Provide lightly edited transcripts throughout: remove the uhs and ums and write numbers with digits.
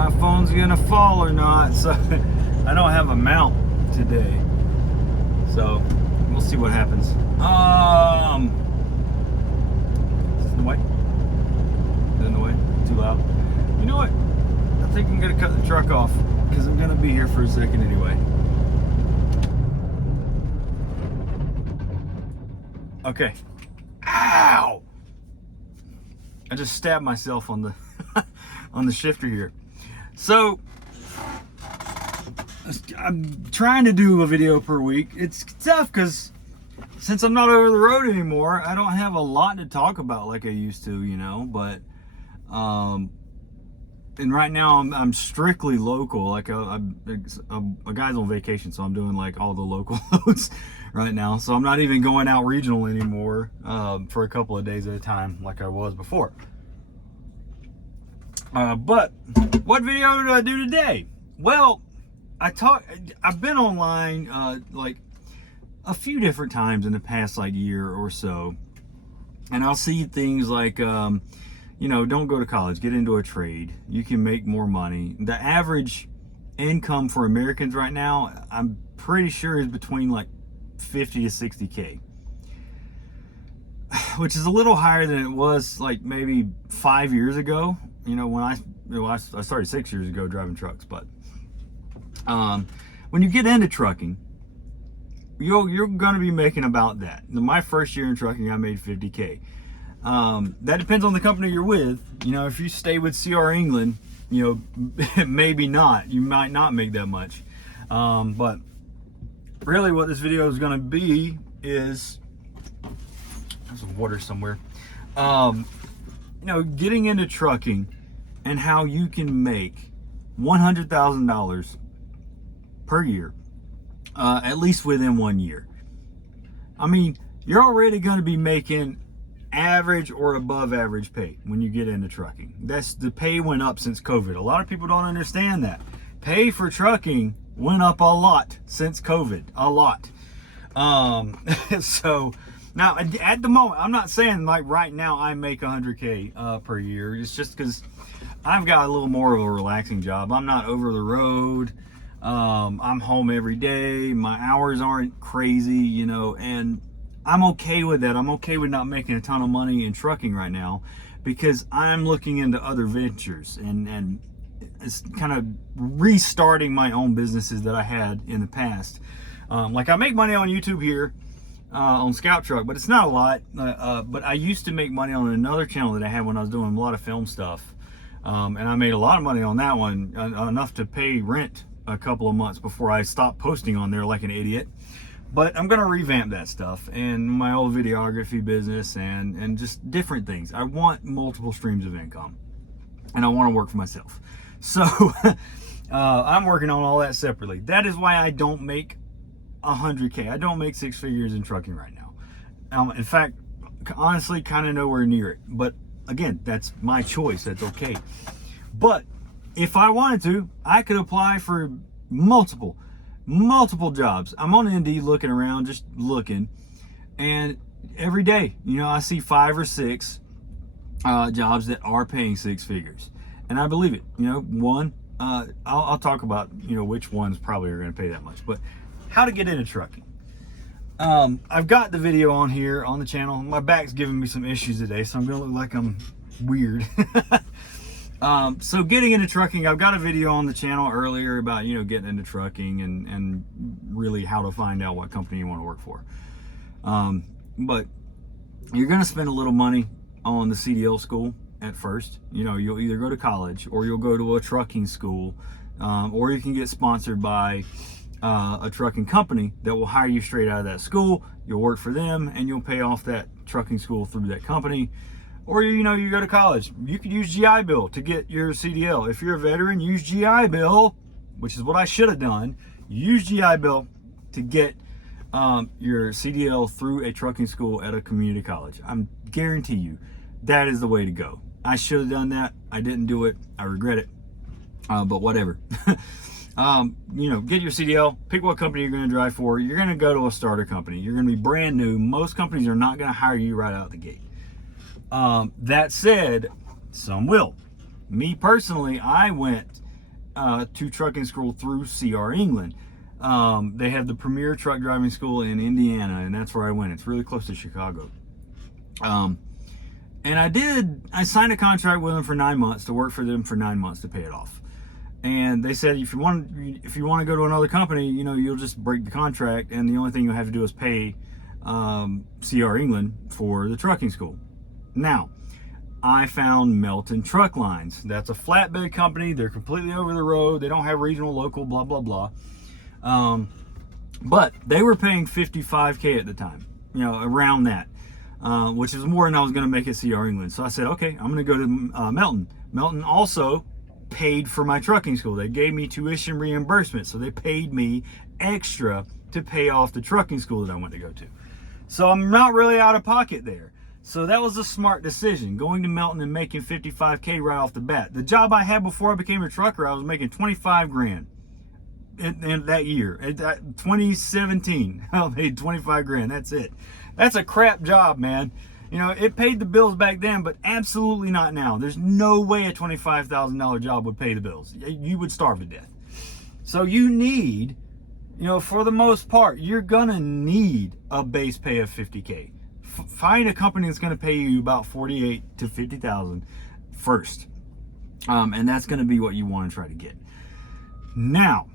my phone's gonna fall or not. So I don't have a mount today, so we'll see what happens. Is this in the way? Is it in the way? Too loud? You know what? I think I'm gonna cut the truck off because I'm gonna be here for a second anyway. Okay. Ow! I just stabbed myself on the on the shifter here. So I'm trying to do a video per week. It's tough because since I'm not over the road anymore, I don't have a lot to talk about like I used to, you know. But and right now I'm strictly local. Like a guy's on vacation, so I'm doing like all the local loads right now. So I'm not even going out regional anymore for a couple of days at a time like I was before. But what video did I do today? Well, I've been online like a few different times in the past like year or so, and I'll see things like you know, don't go to college, get into a trade. You can make more money. The average income for Americans right now, I'm pretty sure, is between like 50 to 60K, which is a little higher than it was like maybe 5 years ago. You know, when I started 6 years ago driving trucks. But when you get into trucking, you're going to be making about that. My first year in trucking, I made 50K. That depends on the company you're with. You know, if you stay with CR England, you know, maybe not. You might not make that much. But really what this video is going to be is, there's some water somewhere. You know, getting into trucking and how you can make $100,000 per year, at least within 1 year. I mean, you're already going to be making average or above average pay when you get into trucking. The pay went up since COVID. A lot of people don't understand that. Pay for trucking went up a lot since COVID, a lot. So now at the moment, I'm not saying like right now I make 100K per year. It's just because I've got a little more of a relaxing job. I'm not over the road. I'm home every day. My hours aren't crazy, you know, and I'm okay with that. I'm okay with not making a ton of money in trucking right now because I'm looking into other ventures and it's kind of restarting my own businesses that I had in the past. Like I make money on YouTube here on Scout Truck, but it's not a lot. But I used to make money on another channel that I had when I was doing a lot of film stuff. And I made a lot of money on that one, enough to pay rent a couple of months before I stopped posting on there like an idiot. But I'm gonna revamp that stuff and my old videography business and just different things. I want multiple streams of income and I want to work for myself. So I'm working on all that separately. That is why I don't make 100K. I don't make six figures in trucking right now. In fact, honestly, kind of nowhere near it. But again, that's my choice. That's okay. But if I wanted to, I could apply for multiple jobs. I'm on Indeed looking around, just looking, and every day, you know, I see 5 or 6 jobs that are paying 6 figures, and I believe it. You know, one, I'll talk about, you know, which ones probably are going to pay that much, but how to get into trucking. I've got the video on here on the channel. My back's giving me some issues today, so I'm going to look like I'm weird. So getting into trucking, I've got a video on the channel earlier about, you know, getting into trucking and really how to find out what company you want to work for. But you're going to spend a little money on the CDL school at first. You know, you'll either go to college or you'll go to a trucking school, or you can get sponsored by a trucking company that will hire you straight out of that school. You'll work for them and you'll pay off that trucking school through that company. Or, you know, you go to college. You could use GI Bill to get your CDL. If you're a veteran, use GI Bill, which is what I should have done. Use GI Bill to get your CDL through a trucking school at a community college. I guarantee you that is the way to go. I should have done that. I didn't do it. I regret it. But whatever. You know, get your CDL, pick what company you're going to drive for. You're going to go to a starter company. You're going to be brand new. Most companies are not going to hire you right out the gate. That said, some will. Me personally, I went to trucking school through CR England. They have the premier truck driving school in Indiana, and that's where I went. It's really close to Chicago. And I signed a contract with them for 9 months to work for them for 9 months to pay it off. And they said, if you want to go to another company, you'll just break the contract, and the only thing you'll have to do is pay CR England for the trucking school. Now, I found Melton Truck Lines. That's a flatbed company. They're completely over the road. They don't have regional, local, blah, blah, blah. But they were paying $55K at the time, around that, which is more than I was going to make at CR England. So I said, okay, I'm going to go to Melton. Melton also paid for my trucking school. They gave me tuition reimbursement, so they paid me extra to pay off the trucking school that I went to go to. So I'm not really out of pocket there. So that was a smart decision, going to Melton and making $55K right off the bat. The job I had before I became a trucker, I was making 25 grand in that year. In 2017, I made 25 grand. That's it. That's a crap job, man. It paid the bills back then, but absolutely not now. There's no way a $25,000 job would pay the bills. You would starve to death. So you need, for the most part, you're gonna need a base pay of $50K. Find a company that's going to pay you about $48,000 to $50,000 first, and that's going to be what you want to try to get. Now,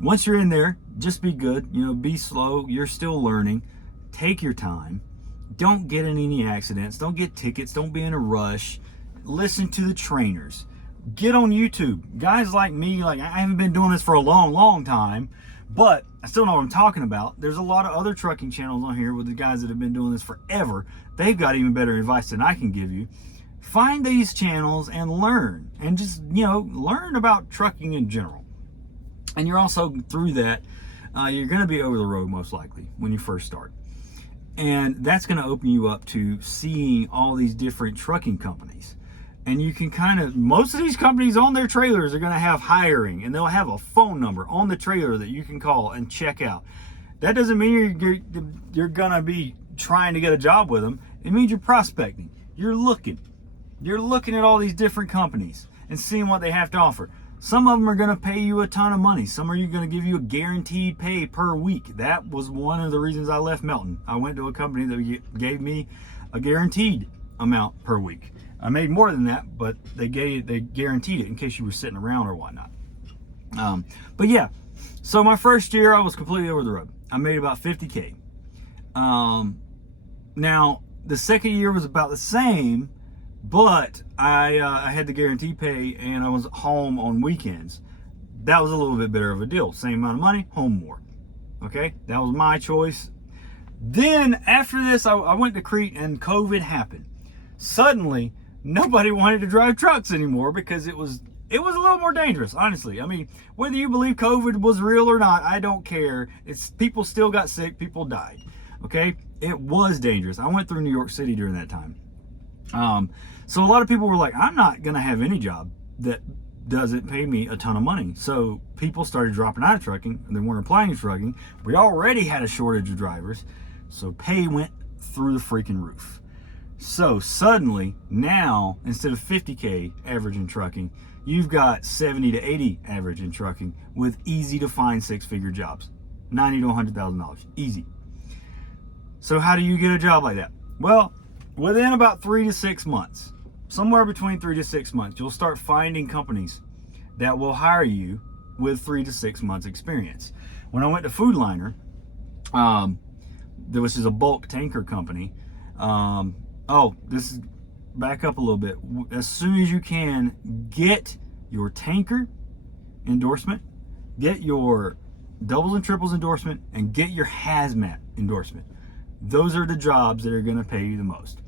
once you're in there, just be good. Be slow. You're still learning. Take your time. Don't get in any accidents. Don't get tickets. Don't be in a rush. Listen to the trainers. Get on YouTube. Guys like me, I haven't been doing this for a long, long time, but I still know what I'm talking about. There's a lot of other trucking channels on here with the guys that have been doing this forever. They've got even better advice than I can give you. Find these channels and learn. And just, learn about trucking in general. And you're also, through that, you're going to be over the road most likely when you first start. And that's going to open you up to seeing all these different trucking companies. And you can most of these companies on their trailers are going to have hiring, and they'll have a phone number on the trailer that you can call and check out. That doesn't mean you're going to be trying to get a job with them. It means you're prospecting. You're looking at all these different companies and seeing what they have to offer. Some of them are going to pay you a ton of money. Some are going to give you a guaranteed pay per week. That was one of the reasons I left Melton. I went to a company that gave me a guaranteed amount per week. I made more than that, but they guaranteed it in case you were sitting around or whatnot. But yeah, so my first year I was completely over the road. I made about $50K. Now the second year was about the same, but I had the guaranteed pay and I was home on weekends. That was a little bit better of a deal. Same amount of money, home more. Okay, that was my choice. Then after this, I went to Crete and COVID happened. Suddenly, nobody wanted to drive trucks anymore because it was a little more dangerous, honestly. I mean, whether you believe COVID was real or not, I don't care. People still got sick, people died. Okay, it was dangerous. I went through New York City during that time. So a lot of people were like, I'm not gonna have any job that doesn't pay me a ton of money. So people started dropping out of trucking and they weren't applying to trucking. We already had a shortage of drivers, so pay went through the freaking roof. So suddenly now, instead of $50K average in trucking, you've got $70 to $80 average in trucking with easy to find six-figure jobs, $90,000 to $100,000, easy. So how do you get a job like that? Well, within about 3 to 6 months, somewhere between 3 to 6 months, you'll start finding companies that will hire you with 3 to 6 months experience. When I went to Food Liner, which is a bulk tanker company, this is back up a little bit. As soon as you can, get your tanker endorsement, get your doubles and triples endorsement, and get your hazmat endorsement. Those are the jobs that are going to pay you the most.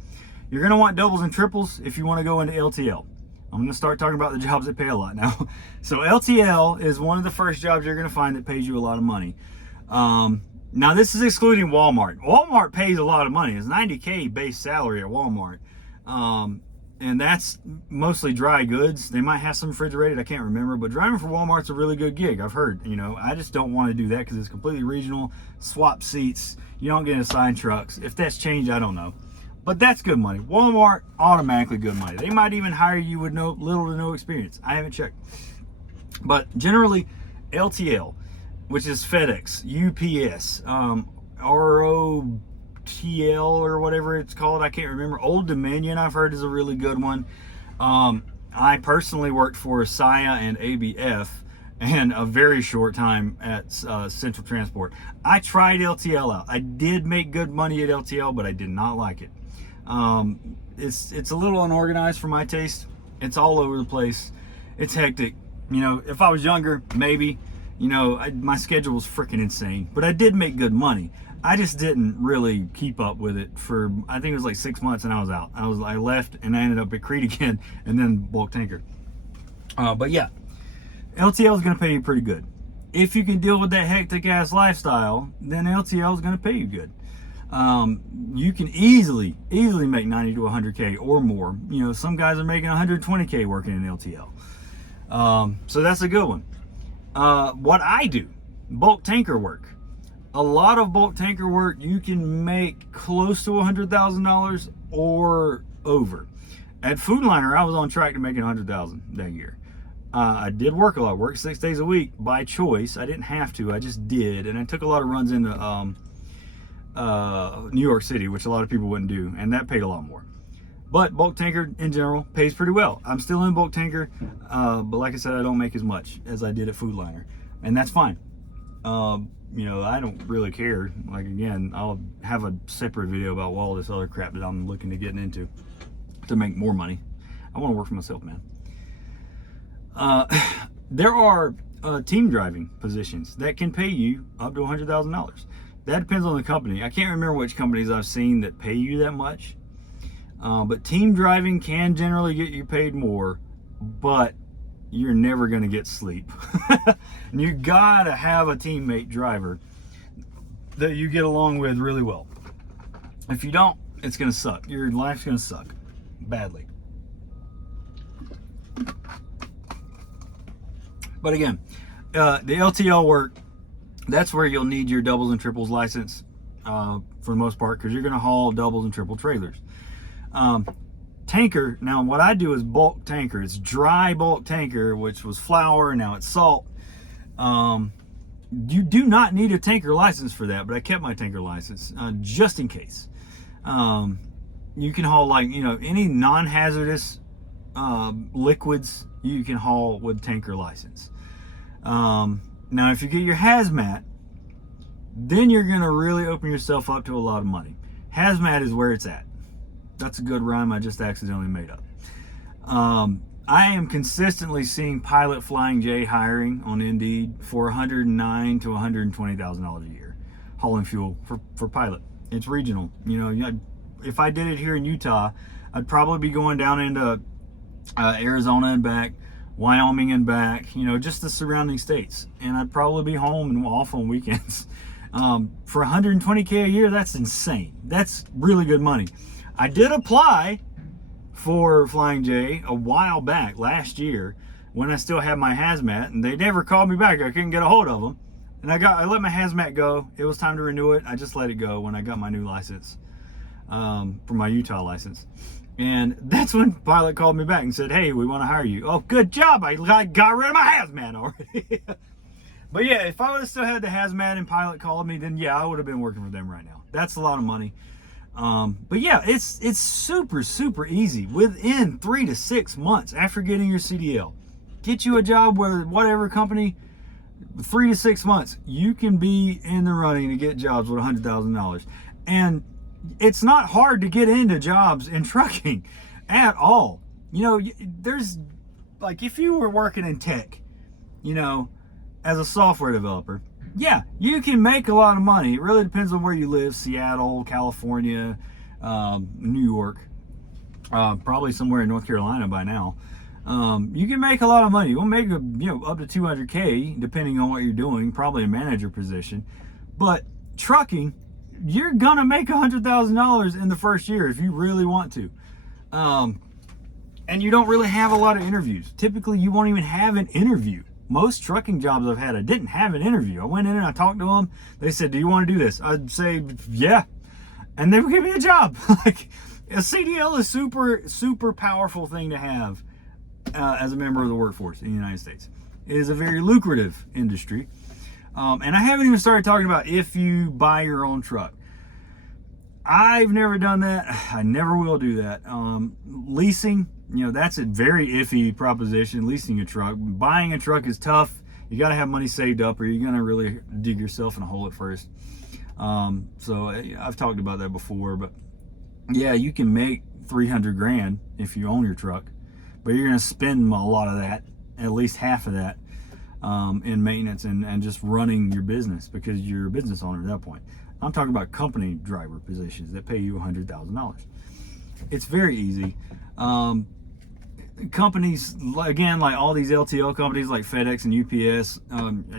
You're going to want doubles and triples if you want to go into LTL. I'm going to start talking about the jobs that pay a lot now. So LTL is one of the first jobs you're going to find that pays you a lot of money. Now this is excluding Walmart. Walmart pays a lot of money. It's $90K base salary at Walmart. And that's mostly dry goods. They might have some refrigerated, I can't remember, but driving for Walmart's a really good gig. I've heard, I just don't want to do that because it's completely regional, swap seats. You don't get assigned trucks. If that's changed, I don't know. But that's good money. Walmart, automatically good money. They might even hire you with little to no experience. I haven't checked. But generally, LTL, which is FedEx, UPS, ROTL or whatever it's called, I can't remember. Old Dominion, I've heard, is a really good one. I personally worked for SIA and ABF and a very short time at Central Transport. I tried LTL out. I did make good money at LTL, but I did not like it. It's a little unorganized for my taste. It's all over the place. It's hectic. You know, if I was younger, maybe, you know, my schedule was freaking insane, but I did make good money. I just didn't really keep up with it for, I think it was like 6 months, and I was out. I left, and I ended up at Crete again, and then bulk tanker. But yeah, LTL is going to pay you pretty good. If you can deal with that hectic ass lifestyle, then LTL is going to pay you good. You can easily make 90 to 100K or more. You know, some guys are making 120K working in LTL. So that's a good one. What I do, bulk tanker work. A lot of bulk tanker work, you can make close to $100,000 or over. At Food Liner, I was on track to making $100,000 that year. I did work a lot. I worked 6 days a week by choice. I didn't have to. I just did. And I took a lot of runs into New York City, which a lot of people wouldn't do. And that paid a lot more. But bulk tanker in general pays pretty well. I'm still in bulk tanker. But like I said, I don't make as much as I did at Food Liner. And that's fine. You know, I don't really care. Like, again, I'll have a separate video about all this other crap that I'm looking to get into to make more money. I want to work for myself, man. There are team driving positions that can pay you up to $100,000. That depends on the company. I can't remember which companies I've seen that pay you that much. But team driving can generally get you paid more, but you're never going to get sleep. And you gotta have a teammate driver that you get along with really well. If you don't, it's going to suck. Your life's going to suck badly. But again, the LTL work, that's where you'll need your doubles and triples license for the most part, because you're going to haul doubles and triple trailers. Tanker, now what I do is bulk tanker. It's dry bulk tanker, which was flour, now it's salt. You do not need a tanker license for that, but I kept my tanker license just in case. You can haul, like, you know, any non-hazardous liquids you can haul with tanker license. Now if you get your hazmat, then you're going to really open yourself up to a lot of money. Hazmat is where it's at. That's a good rhyme I just accidentally made up. I am consistently seeing Pilot Flying J hiring on Indeed for $109,000 to $120,000 a year, hauling fuel for Pilot. It's regional. You know, if I did it here in Utah, I'd probably be going down into Arizona and back, Wyoming and back, you know, just the surrounding states. And I'd probably be home and off on weekends. For $120K a year, that's insane. That's really good money. I did apply for Flying J a while back, last year, when I still had my hazmat, and they never called me back. I couldn't get a hold of them. And I let my hazmat go. It was time to renew it. I just let it go when I got my new license, for my Utah license. And that's when Pilot called me back and said, hey, we want to hire you. Oh, good job. I got rid of my hazmat already. But yeah, if I would have still had the hazmat and Pilot called me, then yeah, I would have been working for them right now. That's a lot of money. But yeah, it's super, super easy. Within 3 to 6 months after getting your CDL, get you a job with whatever company. 3 to 6 months, you can be in the running to get jobs with $100,000. And it's not hard to get into jobs in trucking at all. You know, there's, like, if you were working in tech, you know, as a software developer, yeah, you can make a lot of money. It really depends on where you live. Seattle, California, New York, probably somewhere in North Carolina by now. You can make a lot of money. You'll make up to $200K depending on what you're doing, probably a manager position. But trucking, you're gonna make $100,000 in the first year if you really want to. And you don't really have a lot of interviews. Typically, you won't even have an interview. Most trucking jobs I've had, I didn't have an interview. I went in and I talked to them. They said, do you want to do this? I'd say, yeah. And they would give me a job. Like, a CDL is super, super powerful thing to have as a member of the workforce in the United States. is a very lucrative industry. And I haven't even started talking about if you buy your own truck. I've never done that. I never will do that. Leasing, that's a very iffy proposition, leasing a truck. Buying a truck is tough. You got to have money saved up or you're going to really dig yourself in a hole at first. So I've talked about that before, but yeah, you can make 300 grand if you own your truck, but you're going to spend a lot of that, at least half of that, in maintenance and just running your business because you're a business owner at that point. I'm talking about company driver positions that pay you $100,000. It's very easy. Companies, again, like all these LTL companies like FedEx and UPS,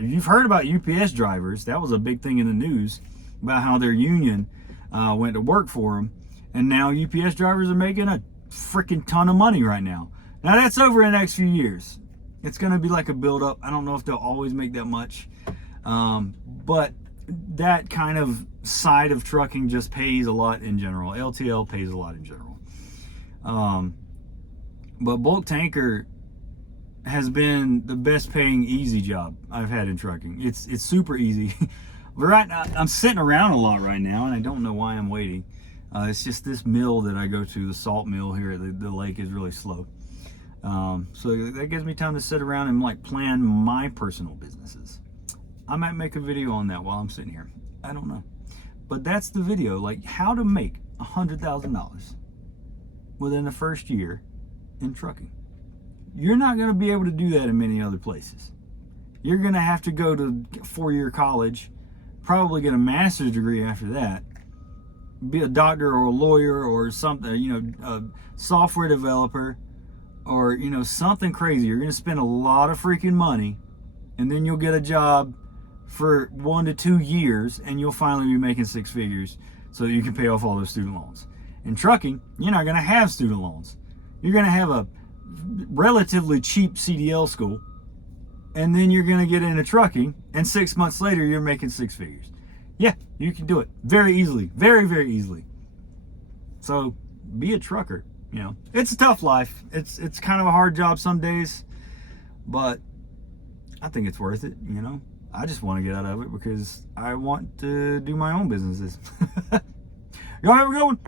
you've heard about UPS drivers. That was a big thing in the news about how their union went to work for them. And now UPS drivers are making a freaking ton of money right now. Now that's over in the next few years. It's going to be like a build-up. I don't know if they'll always make that much. But that kind of side of trucking just pays a lot in general. LTL pays a lot in general. But bulk tanker has been the best paying easy job I've had in trucking. It's super easy. But right now, I'm sitting around a lot right now, and I don't know why I'm waiting. It's just this mill that I go to, the salt mill here at the lake, is really slow. So that gives me time to sit around and like plan my personal businesses. I might make a video on that while I'm sitting here. I don't know. But that's the video, like how to make $100,000 within the first year in trucking. You're not going to be able to do that in many other places. You're going to have to go to 4-year college, probably get a master's degree after that, be a doctor or a lawyer or something, a software developer or, something crazy. You're going to spend a lot of freaking money and then you'll get a job for 1 to 2 years and you'll finally be making 6 figures so that you can pay off all those student loans. In trucking, you're not going to have student loans. You're going to have a relatively cheap CDL school, and then you're going to get into trucking, and 6 months later, you're making 6 figures. Yeah, you can do it very easily, very, very easily. So be a trucker. It's a tough life. It's kind of a hard job some days, but I think it's worth it. I just want to get out of it because I want to do my own businesses. Y'all have a good one.